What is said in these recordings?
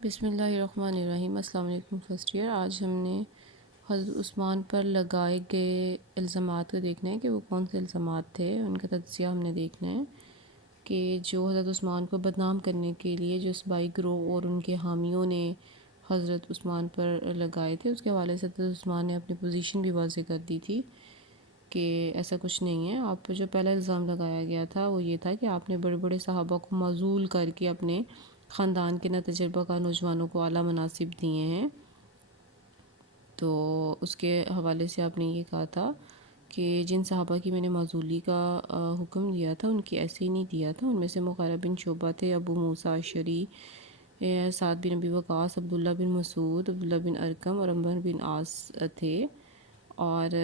بسم اللہ الرحمن الرحیم۔ السلام علیکم فرسٹ ایئر۔ آج ہم نے حضرت عثمان پر لگائے گئے الزامات کو دیکھنا ہے کہ وہ کون سے الزامات تھے، ان کا تجزیہ ہم نے دیکھنا ہے کہ جو حضرت عثمان کو بدنام کرنے کے لیے جو اسپائی گروہ اور ان کے حامیوں نے حضرت عثمان پر لگائے تھے، اس کے حوالے سے حضرت عثمان نے اپنی پوزیشن بھی واضح کر دی تھی کہ ایسا کچھ نہیں ہے۔ آپ پر جو پہلا الزام لگایا گیا تھا وہ یہ تھا کہ آپ نے بڑے بڑے صحابہ کو معزول کر کے اپنے خاندان کے تجربہ کار نوجوانوں کو اعلیٰ مناصب دیے ہیں۔ تو اس کے حوالے سے آپ نے یہ کہا تھا کہ جن صحابہ کی میں نے معزولی کا حکم دیا تھا ان کی ایسے ہی نہیں دیا تھا۔ ان میں سے مغیرہ بن شعبہ تھے، ابو موسیٰ اشعری، سعد بن ابی وقاص، عبداللہ بن مسعود، عبداللہ بن ارقم اور عمرو بن عاص تھے۔ اور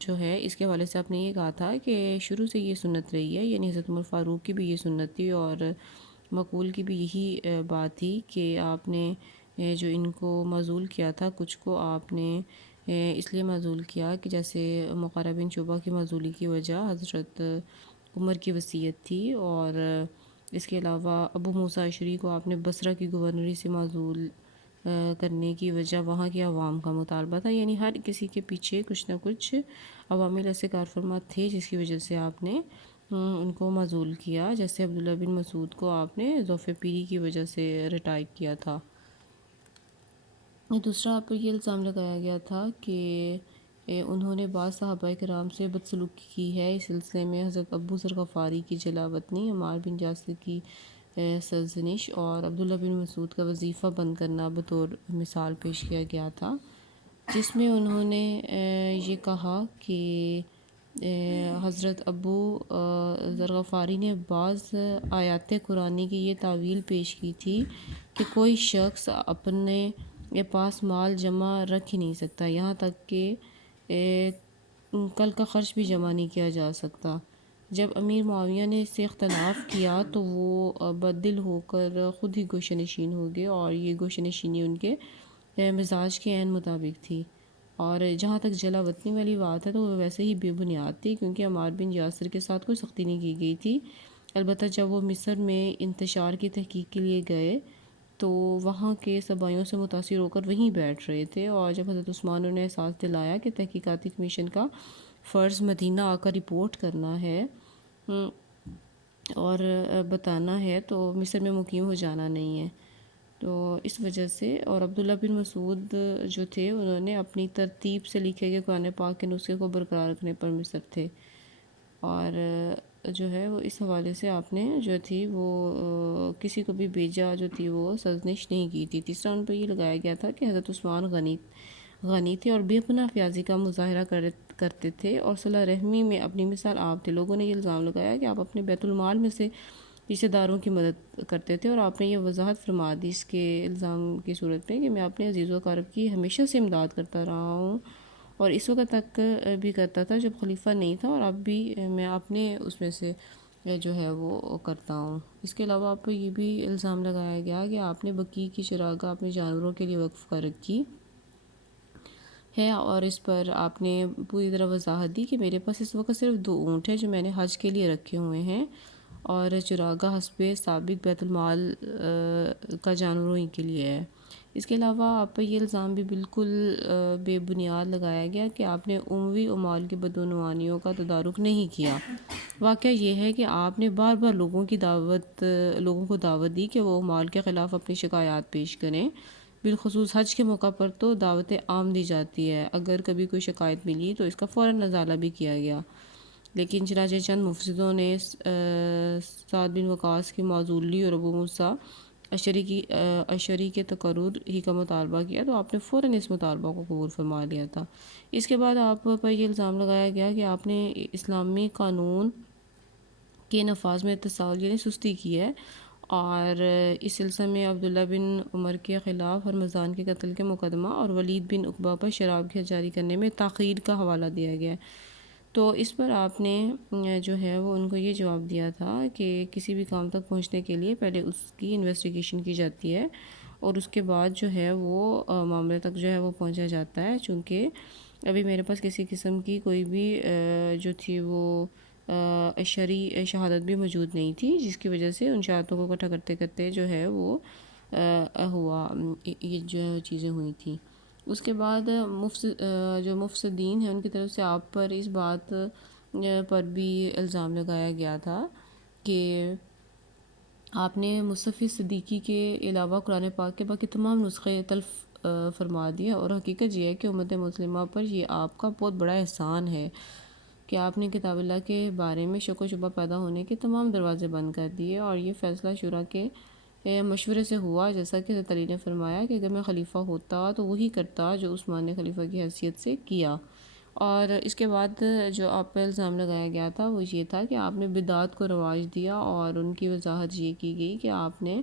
جو ہے اس کے حوالے سے آپ نے یہ کہا تھا کہ شروع سے یہ سنت رہی ہے، یعنی حضرت عمر فاروق کی بھی یہ سنت تھی اور مقبول کی بھی یہی بات تھی کہ آپ نے جو ان کو معزول کیا تھا، کچھ کو آپ نے اس لیے معزول کیا کہ جیسے مغیرہ بن شعبہ کی معزولی کی وجہ حضرت عمر کی وصیت تھی، اور اس کے علاوہ ابو موسیٰ اشعری کو آپ نے بصرہ کی گورنری سے معزول کرنے کی وجہ وہاں کے عوام کا مطالبہ تھا۔ یعنی ہر کسی کے پیچھے کچھ نہ کچھ عوامل ایسے کار فرما تھے جس کی وجہ سے آپ نے ان کو معزول کیا۔ جیسے عبداللہ بن مسعود کو آپ نے ضعف پیری کی وجہ سے ریٹائر کیا تھا۔ دوسرا آپ پر یہ الزام لگایا گیا تھا کہ انہوں نے بعض صحابہ کرام سے بدسلوکی کی ہے۔ اس سلسلے میں حضرت ابو ذر غفاری کی جلا وطنی، عمار بن یاسر کی سرزنش اور عبداللہ بن مسعود کا وظیفہ بند کرنا بطور مثال پیش کیا گیا تھا، جس میں انہوں نے یہ کہا کہ حضرت ابو ذر غفاری نے بعض آیات قرآنی کی یہ تعویل پیش کی تھی کہ کوئی شخص اپنے پاس مال جمع رکھ ہی نہیں سکتا، یہاں تک کہ کل کا خرچ بھی جمع نہیں کیا جا سکتا۔ جب امیر معاویہ نے اس سے اختلاف کیا تو وہ بددل ہو کر خود ہی گوشہ نشین ہو گئے، اور یہ گوشہ نشینی ان کے مزاج کے عین مطابق تھی۔ اور جہاں تک جلا وطنی والی بات ہے تو وہ ویسے ہی بے بنیاد تھی، کیونکہ عمار بن یاسر کے ساتھ کوئی سختی نہیں کی گئی تھی۔ البتہ جب وہ مصر میں انتشار کی تحقیق کے لیے گئے تو وہاں کے صبایوں سے متاثر ہو کر وہیں بیٹھ رہے تھے، اور جب حضرت عثمان نے احساس دلایا کہ تحقیقاتی کمیشن کا فرض مدینہ آ کر رپورٹ کرنا ہے اور بتانا ہے تو مصر میں مقیم ہو جانا نہیں ہے، تو اس وجہ سے اور عبداللہ بن مسعود جو تھے انہوں نے اپنی ترتیب سے لکھے گئے قرآن پاک کے نسخے کو برقرار رکھنے پر مصر تھے، اور جو ہے وہ اس حوالے سے آپ نے جو تھی وہ کسی کو بھی بیجا جو تھی وہ سرزنش نہیں کی تھی۔ تیسرا ان پر یہ لگایا گیا تھا کہ حضرت عثمان غنی تھے اور بے پناہ فیاضی کا مظاہرہ کرتے تھے اور صلہ رحمی میں اپنی مثال آپ تھے۔ لوگوں نے یہ الزام لگایا کہ آپ اپنے بیت المال میں سے رشتہ داروں کی مدد کرتے تھے، اور آپ نے یہ وضاحت فرما دی اس کے الزام کی صورت میں کہ میں اپنے عزیز و اقارب کی ہمیشہ سے امداد کرتا رہا ہوں، اور اس وقت تک بھی کرتا تھا جب خلیفہ نہیں تھا، اور اب بھی میں اپنے اس میں سے جو ہے وہ کرتا ہوں۔ اس کے علاوہ آپ کو یہ بھی الزام لگایا گیا کہ آپ نے بقیع کی چراگاہ اپنے جانوروں کے لیے وقف کر رکھی ہے، اور اس پر آپ نے پوری طرح وضاحت دی کہ میرے پاس اس وقت صرف 2 اونٹ ہیں جو میں نے حج کے لیے رکھے ہوئے ہیں، اور چراگاہ حسب سابق بیت المال کا جانوروں ہی کے لیے ہے۔ اس کے علاوہ آپ پر یہ الزام بھی بالکل بے بنیاد لگایا گیا کہ آپ نے اموی اموال کے بدعنوانیوں کا تدارک نہیں کیا۔ واقعہ یہ ہے کہ آپ نے بار بار لوگوں کو دعوت دی کہ وہ اموال کے خلاف اپنی شکایات پیش کریں، بالخصوص حج کے موقع پر تو دعوت عام دی جاتی ہے، اگر کبھی کوئی شکایت ملی تو اس کا فوراً ازالہ بھی کیا گیا، لیکن چنانچہ چند مفسدوں نے سعد بن وقاص کی معزولی اور ابو موسیٰ اشعری کے تقرر ہی کا مطالبہ کیا تو آپ نے فوراً اس مطالبہ کو قبول فرما لیا تھا۔ اس کے بعد آپ پر یہ الزام لگایا گیا کہ آپ نے اسلامی قانون کے نفاذ میں اتصال یعنی سستی کی ہے، اور اس سلسلے میں عبداللہ بن عمر کے خلاف ہرمزان کے قتل کے مقدمہ اور ولید بن عقبہ پر شراب کے جاری کرنے میں تاخیر کا حوالہ دیا گیا ہے۔ تو اس پر آپ نے جو ہے وہ ان کو یہ جواب دیا تھا کہ کسی بھی کام تک پہنچنے کے لیے پہلے اس کی انویسٹیگیشن کی جاتی ہے، اور اس کے بعد جو ہے وہ معاملے تک جو ہے وہ پہنچا جاتا ہے، چونکہ ابھی میرے پاس کسی قسم کی کوئی بھی جو تھی وہ شرعی شہادت بھی موجود نہیں تھی، جس کی وجہ سے ان شہادتوں کو اکٹھا کرتے کرتے جو ہے وہ ہوا، یہ جو چیزیں ہوئی تھیں۔ اس کے بعد جو مفسدین ہیں ان کی طرف سے آپ پر اس بات پر بھی الزام لگایا گیا تھا کہ آپ نے مصطفی صدیقی کے علاوہ قرآن پاک کے باقی تمام نسخے تلف فرما دیے، اور حقیقت یہ ہے کہ امت مسلمہ پر یہ آپ کا بہت بڑا احسان ہے کہ آپ نے کتاب اللہ کے بارے میں شک و شبہ پیدا ہونے کے تمام دروازے بند کر دیے، اور یہ فیصلہ شورا کے مشورے سے ہوا، جیسا کہ حضرت علی نے فرمایا کہ اگر میں خلیفہ ہوتا تو وہی کرتا جو عثمان نے خلیفہ کی حیثیت سے کیا۔ اور اس کے بعد جو آپ پہ الزام لگایا گیا تھا وہ یہ تھا کہ آپ نے بدعات کو رواج دیا، اور ان کی وضاحت یہ کی گئی کہ آپ نے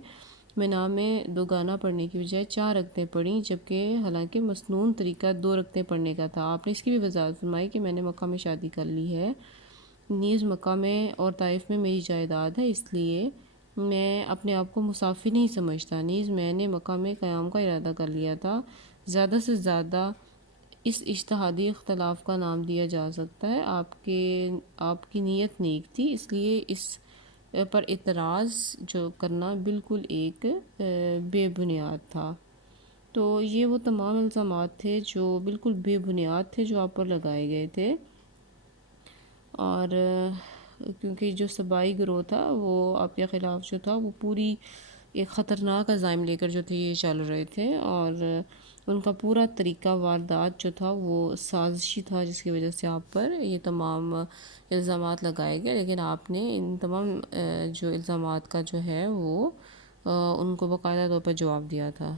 منا میں 2 گانا پڑھنے کی بجائے 4 رکعتیں پڑھیں، جبکہ حالانکہ مسنون طریقہ 2 رکعتیں پڑھنے کا تھا۔ آپ نے اس کی بھی وضاحت فرمائی کہ میں نے مکہ میں شادی کر لی ہے، نیز مکہ میں اور طائف میں میری جائیداد ہے، اس لیے میں اپنے آپ کو مسافر نہیں سمجھتا، نیز میں نے مکہ میں قیام کا ارادہ کر لیا تھا۔ زیادہ سے زیادہ اس اجتہادی اختلاف کا نام دیا جا سکتا ہے، آپ کی نیت نیک تھی، اس لیے اس پر اعتراض جو کرنا بالکل ایک بے بنیاد تھا۔ تو یہ وہ تمام الزامات تھے جو بالکل بے بنیاد تھے جو آپ پر لگائے گئے تھے، اور کیونکہ جو سبائی گروہ تھا وہ آپ کے خلاف جو تھا وہ پوری ایک خطرناک عزائم لے کر جو تھے یہ چل رہے تھے، اور ان کا پورا طریقہ واردات جو تھا وہ سازشی تھا، جس کی وجہ سے آپ پر یہ تمام الزامات لگائے گئے، لیکن آپ نے ان تمام جو الزامات کا جو ہے وہ ان کو باقاعدہ طور پر جواب دیا تھا۔